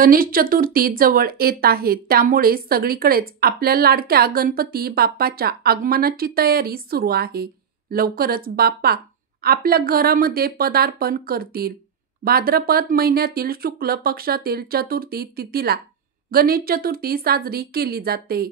गणेश चतुर्थी जवळ येत आहे, त्यामुळे सगळीकडेच आपल्या लाडक्या गणपती बाप्पाच्या आगमनाची तयारी सुरू आहे. लवकरच बाप्पा आपल्या घरामध्ये पदार्पण करतील. भाद्रपद महिन्यातील शुक्ल पक्षातील चतुर्थी तिथीला गणेश चतुर्थी साजरी केली जाते.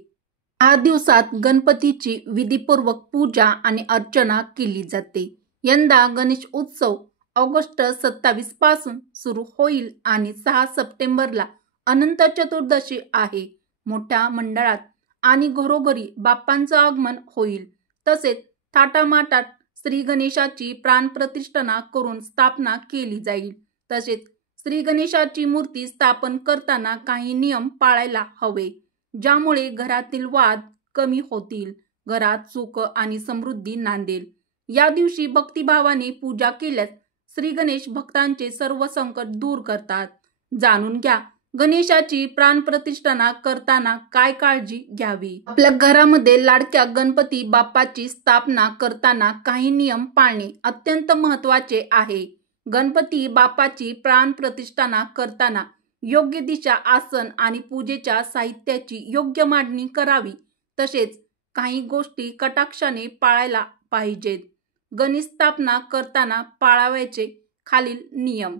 10 दिवसात गणपतीची विधीपूर्वक पूजा आणि अर्चना केली जाते. यंदा गणेश उत्सव ऑगस्ट 27 पासून सुरू होईल आणि 6 सप्टेंबरला अनंत चतुर्दशी आहे. मोठ्या मंडळात आणि घरोघरी बाप्पांचं आगमन होईल. तसेच थाटामाटात श्री गणेशाची प्राणप्रतिष्ठा करून स्थापना केली जाईल. तसेच श्री गणेशाची मूर्ती स्थापन करताना काही नियम पाळायला हवे, ज्यामुळे घरातील वाद कमी होतील, घरात सुख आणि समृद्धी नांदेल. या दिवशी भक्तिभावाने पूजा केल्यास श्री गणेश भक्तांचे सर्व संकट दूर करतात. जाणून घ्या गणेशाची प्राणप्रतिष्ठा करताना काय काळजी घ्यावी. आपल्या घरामध्ये लाडक्या गणपती बाप्पाची स्थापना करताना काही नियम पाळणे अत्यंत महत्त्वाचे आहे. गणपती बाप्पाची प्राणप्रतिष्ठा करताना योग्य दिशा, आसन आणि पूजेच्या साहित्याची योग्य मांडणी करावी. तसेच काही गोष्टी कटाक्षाने पाळायला पाहिजेत. गणेश स्थापना करताना पाळावयाचे खालील नियम.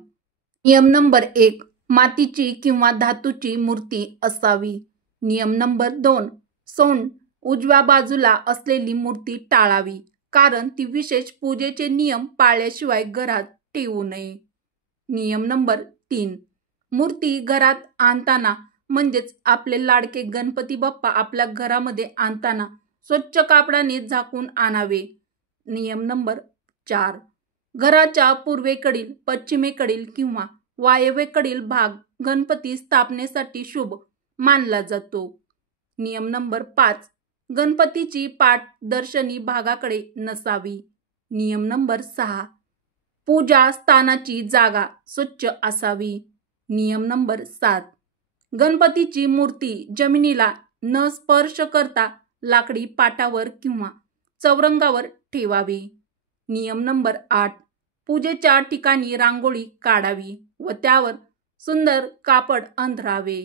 नियम नंबर 1, मातीची किंवा धातूची मूर्ती असावी. नियम नंबर 2, सोंड उजव्या बाजूला असलेली मूर्ती टाळावी, कारण ती विशेष पूजेचे नियम पाळल्याशिवाय घरात ठेवू नये. नियम नंबर 3, मूर्ती घरात आणताना म्हणजेच आपले लाडके गणपती बाप्पा आपल्या घरामध्ये आणताना स्वच्छ कापडाने झाकून आणावे. नियम नंबर 4, घराच्या पूर्वेकडील, पश्चिमेकडील किंवा वायव्येकडील भाग गणपती स्थापनेसाठी शुभ मानला जातो. नियम नंबर 5, गणपतीची पाठ दर्शनी भागाकडे नसावी. नियम नंबर 6, पूजा स्थानाची जागा स्वच्छ असावी. नियम नंबर 7, गणपतीची मूर्ती जमिनीला न स्पर्श करता लाकडी पाटावर किंवा चौरंगावर ठेवावी. नियम नंबर 8, पूजेच्या ठिकाणी रांगोळी काढावी व त्यावर सुंदर कापड अंथरावे.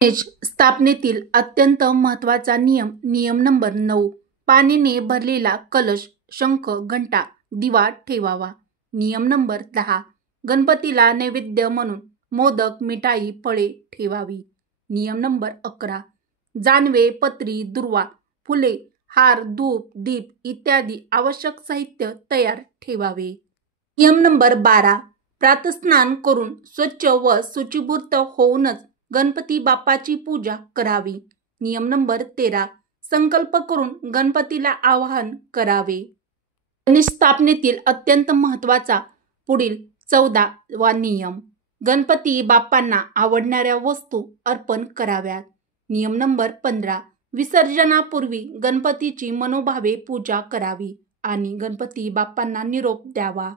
गणेश स्थापनेतील अत्यंत महत्त्वाचा नियम. नियम नंबर 9, पाण्याने भरलेला कलश, शंख, घंटा, दिवा ठेवावा. नियम नंबर 10, गणपतीला नैवेद्य म्हणून मोदक, मिठाई, फळे ठेवावी. नियम नंबर 11, जानवे, पत्री, दुर्वा, फुले, हार, धूप, दीप इत्यादी आवश्यक साहित्य तयार ठेवावे. नियम नंबर 12, प्रातस्नान करून स्वच्छ व शुचिर्भूत होऊनच गणपती बाप्पाची पूजा करावी. नियम नंबर 13, संकल्प करून गणपतीला आवाहन करावे. गणेश स्थापनेतील अत्यंत महत्त्वाचा पुढील 14वा नियम. गणपती बाप्पांना आवडणाऱ्या वस्तू अर्पण कराव्यात. नियम नंबर 15, विसर्जनापूर्वी गणपतीची मनोभावे पूजा करावी आणि गणपती बाप्पांना निरोप द्यावा.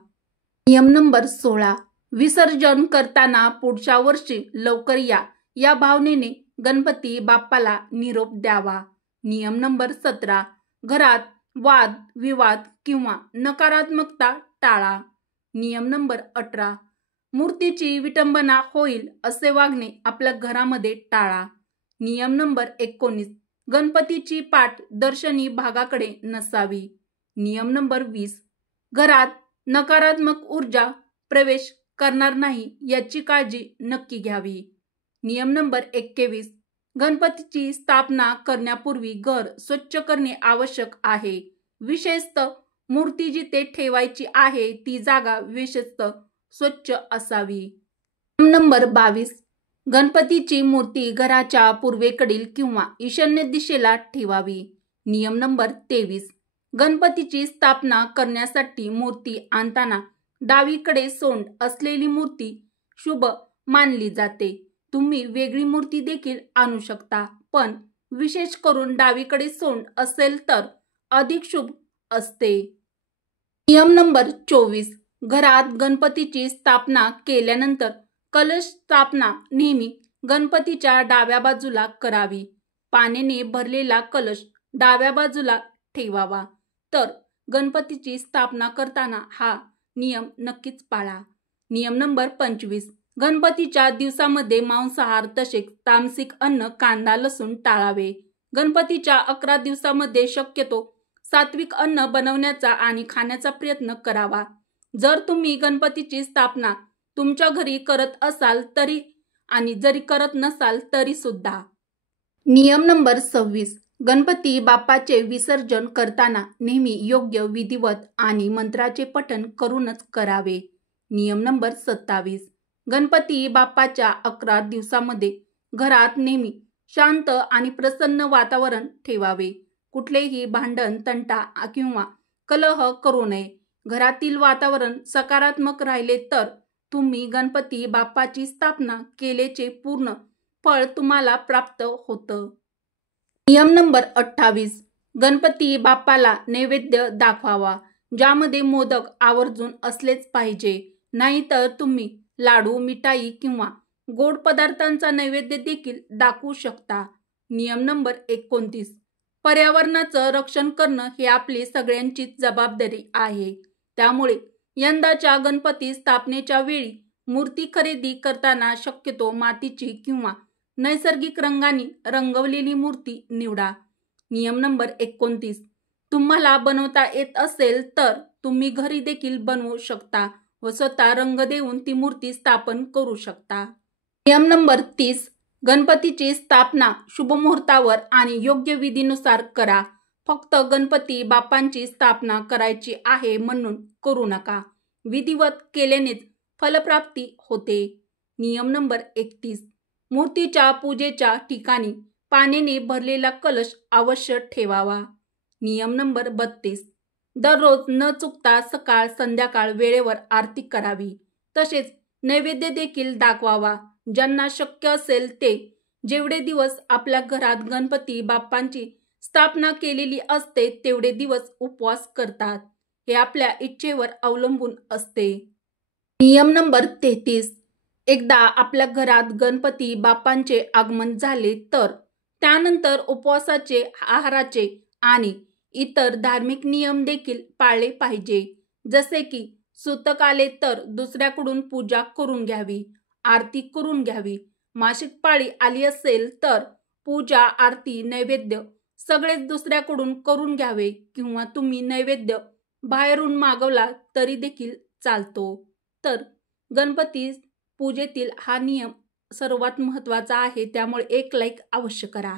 नियम नंबर 16, विसर्जन करताना पुढच्या वर्षी लवकर या भावनेने गणपती बाप्पाला निरोप द्यावा. नियम नंबर 17, घरात वाद विवाद किंवा नकारात्मकता टाळा. नियम नंबर 18, मूर्तीची विटंबना होईल असे वागणे आपल्या घरामध्ये टाळा. नियम नंबर 19, गणपतीची पाठ दर्शनी भागाकडे नसावी. नियम नंबर 20, घरात नकारात्मक ऊर्जा प्रवेश करणार नाही याची काळजी नक्की घ्यावी. नियम नंबर 21, गणपतीची स्थापना करण्यापूर्वी घर स्वच्छ करणे आवश्यक आहे. विशेषतः मूर्ती जिथे ठेवायची आहे ती जागा विशेषतः स्वच्छ असावी. नियम नंबर 22, गणपतीची मूर्ती घराच्या पूर्वेकडील किंवा ईशान्य दिशेला ठेवावी. नियम नंबर 23, गणपतीची स्थापना करण्यासाठी मूर्ती आणताना डावीकडे सोंड असलेली मूर्ती शुभ मानली जाते. तुम्ही वेगळी मूर्ती देखील आणू शकता, पण विशेष करून डावीकडे सोंड असेल तर अधिक शुभ असते. नियम नंबर 24, घरात गणपतीची स्थापना केल्यानंतर कलश स्थापना नेहमी गणपतीच्या डाव्या बाजूला करावी. पाण्याने भरलेला कलश डाव्या बाजूला ठेवावा. तर गणपतीची स्थापना करताना हा नियम नक्कीच पाळा. नियम नंबर 25, गणपतीच्या दिवसामध्ये मांसाहार तसेच तामसिक अन्न कांदा लसूण टाळावे. गणपतीच्या 11 दिवसामध्ये शक्यतो सात्विक अन्न बनवण्याचा आणि खाण्याचा प्रयत्न करावा. जर तुम्ही गणपतीची स्थापना तुमच्या घरी करत असाल तरी आणि जरी करत नसाल तरी सुद्धा. नियम नंबर 26. गणपती बाप्पाचे विसर्जन करताना नेहमी योग्य विधिवत आणि मंत्राचे पठण करूनच करावे. नियम नंबर 27. गणपती बाप्पाच्या 11 दिवसामध्ये घरात नेहमी शांत आणि प्रसन्न वातावरण ठेवावे. कुठलेही भांडण तंटा किंवा कलह करू नये. घरातील वातावरण सकारात्मक राहिले तर तुम्ही गणपती बाप्पाची स्थापना केल्याचे पूर्ण फळ तुम्हाला प्राप्त होतं. नियम नंबर 28. गणपती बाप्पाला नैवेद्य दाखवावा, ज्यामध्ये मोदक आवर्जून असलेच पाहिजे. नाहीतर तुम्ही लाडू, मिठाई किंवा गोड पदार्थांचा नैवेद्य देखील दाखवू शकता. नियम नंबर 29. पर्यावरणाचं रक्षण करणं हे आपली सगळ्यांचीच जबाबदारी आहे. त्यामुळे यंदाच्या गणपती स्थापनेच्या वेळी मूर्ती खरेदी करताना शक्यतो मातीची किंवा नैसर्गिक रंगांनी रंगवलेली मूर्ती निवडा. नियम नंबर 29. तुम्हाला बनवता येत असेल तर तुम्ही घरी देखील बनवू शकता व स्वतः रंग देऊन ती मूर्ती स्थापन करू शकता. नियम नंबर 30. गणपतीची स्थापना शुभमुहूर्तावर आणि योग्य विधीनुसार करा. फक्त गणपती बाप्पांची स्थापना करायची आहे म्हणून करू नका. विधिवत केल्यानेच फलप्राप्ती होते. नियम नंबर 31. मूर्तीच्या पूजेच्या ठिकाणी पाण्याने भरलेला कलश अवश्य ठेवावा. नियम नंबर 32. दररोज न चुकता सकाळ संध्याकाळ वेळेवर आरती करावी. तसेच नैवेद्य देखील दाखवावा. ज्यांना शक्य असेल ते जेवढे दिवस आपल्या घरात गणपती बाप्पांची स्थापना केलेली असते तेवढे दिवस उपवास करतात. हे आपल्या इच्छेवर अवलंबून असते. नियम नंबर 33. एकदा आपल्या घरात गणपती बाप्पांचे आगमन झाले तर त्यानंतर उपवासाचे, आहाराचे आणि इतर धार्मिक नियम देखील पाळले पाहिजे. जसे की सूतक आले तर दुसऱ्याकडून पूजा करून घ्यावी, आरती करून घ्यावी. मासिक पाळी आली असेल तर पूजा, आरती, नैवेद्य सगळेच दुसऱ्याकडून करून घ्यावे किंवा तुम्ही नैवेद्य बाहेरून मागवला तरी देखील चालतो. तर गणपती पूजेतील हा नियम सर्वात महत्त्वाचा आहे, त्यामुळे एक लाईक अवश्य करा.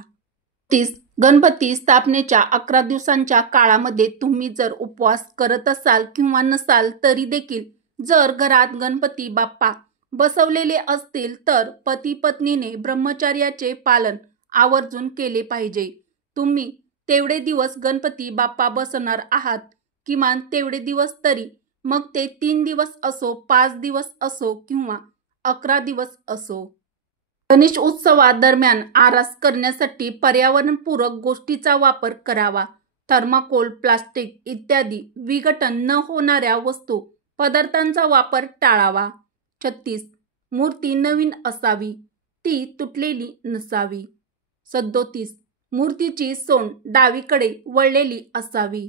गणपती स्थापनेच्या 11 दिवसांच्या काळामध्ये तुम्ही जर उपवास करत असाल किंवा नसाल तरी देखील जर घरात गणपती बाप्पा बसवलेले असतील तर पती पत्नीने ब्रह्मचर्याचे पालन आवर्जून केले पाहिजे. तुम्ही तेवढे दिवस गणपती बाप्पा बसवणार आहात, किमान तेवढे दिवस तरी, मग ते 3 दिवस असो, 5 दिवस असो किंवा 11 दिवस असो. गणेश उत्सवादरम्यान आरास करण्यासाठी पर्यावरणपूरक गोष्टीचा वापर करावा. थर्माकोल, प्लास्टिक इत्यादी विघटन न होणाऱ्या वस्तू, पदार्थांचा वापर टाळावा. 36. मूर्ती नवीन असावी, ती तुटलेली नसावी. 37. मूर्तीची सोंड डावीकडे वळलेली असावी.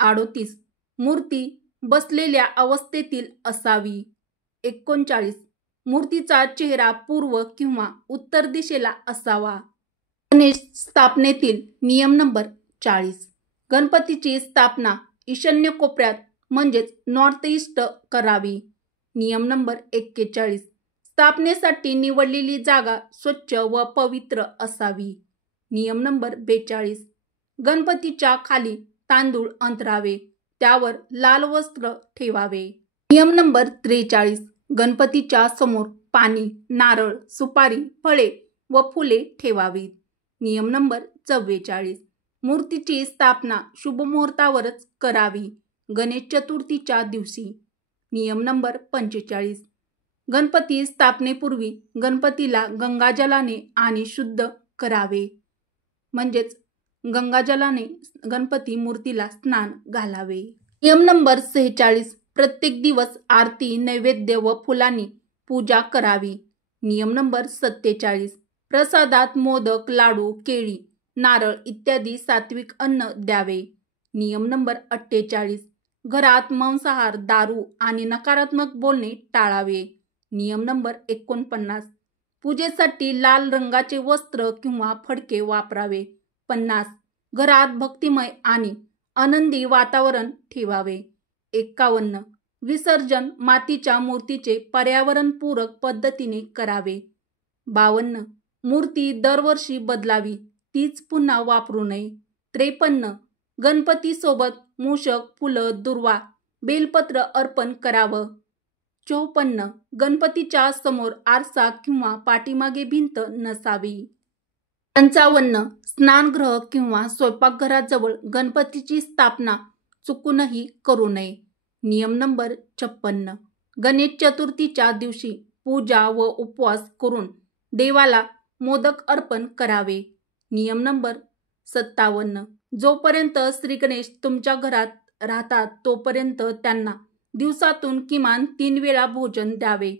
38. मूर्ती बसलेल्या अवस्थेतील असावी. 39. मूर्तीचा चेहरा पूर्व किंवा उत्तर दिशेला असावा. गणेश स्थापनेतील नियम नंबर 40. गणपतीची स्थापना ईशान्य कोपऱ्यात म्हणजेच नॉर्थ ईस्ट करावी. नियम नंबर 41. स्थापनेसाठी निवडलेली जागा स्वच्छ व पवित्र असावी. नियम नंबर 42. गणपतीच्या खाली तांदूळ अंतरावे, त्यावर लाल वस्त्र ठेवावे. नियम नंबर 43. गणपतीच्या समोर पाणी, नारळ, सुपारी, फळे व फुले ठेवावीत. नियम नंबर 44. मूर्तीची स्थापना शुभमुहूर्तावरच करावी, गणेश चतुर्थीच्या दिवशी. नियम नंबर 45. गणपती स्थापनेपूर्वी गणपतीला गंगाजलाने आणि शुद्ध करावे, म्हणजेच गंगाजलाने गणपती मूर्तीला स्नान घालावे. नियम नंबर 46. प्रत्येक दिवस आरती, नैवेद्य व फुलांनी पूजा करावी. नियम नंबर 47. प्रसादात मोदक, लाडू, केळी, नारळ इत्यादी सात्विक अन्न द्यावे. नियम नंबर 48. घरात मांसाहार, दारू आणि नकारात्मक बोलणे टाळावे. नियम नंबर 49. पूजेसाठी लाल रंगाचे वस्त्र किंवा फडके वापरावे. 50. घरात भक्तिमय आणि आनंदी वातावरण ठेवावे. 51. विसर्जन मातीच्या मूर्तीचे पर्यावरणपूरक पद्धतीने करावे. 52. मूर्ती दरवर्षी बदलावी, तीच पुन्हा वापरू नये. 53. गणपतीसोबत मूषक, फुलं, दुर्वा, बेलपत्र अर्पण करावं. 54. गणपतीच्या समोर आरसा किंवा पाठीमागे भिंत नसावी. 55. स्नानगृह किंवा स्वयंपाकघराजवळ गणपतीची स्थापना चुकूनही करू नये. नियम नंबर 56. गणेश चतुर्थीच्या दिवशी पूजा व उपवास करून देवाला मोदक अर्पण करावे. नियम नंबर 57. जोपर्यंत श्री गणेश तुमच्या घरात राहतात तोपर्यंत त्यांना दिवसातून किमान 3 वेळा भोजन द्यावे.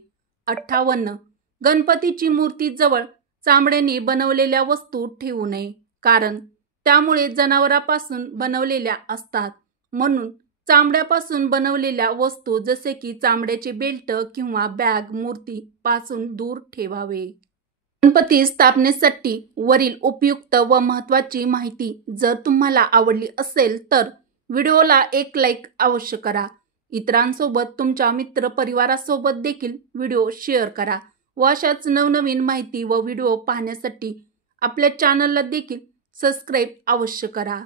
58. गणपतीची मूर्ती जवळ चामड्याने बनवलेल्या वस्तू ठेवू नये, कारण त्यामुळे जनावरांपासून बनवलेल्या असतात. म्हणून चामड्यापासून बनवलेल्या वस्तू जसे की चामड्याचे बेल्ट किंवा बॅग मूर्ती पासून दूर ठेवावे. गणपती स्थापनेसाठी वरील उपयुक्त व महत्त्वाची माहिती जर तुम्हाला आवडली असेल तर व्हिडिओला एक लाईक अवश्य करा. इतरांसोबत तुमच्या मित्रपरिवारासोबत देखील व्हिडिओ शेअर करा व अशाच नवनवीन माहिती व व्हिडिओ पाहण्यासाठी आपल्या चॅनलला देखील सबस्क्राईब अवश्य करा.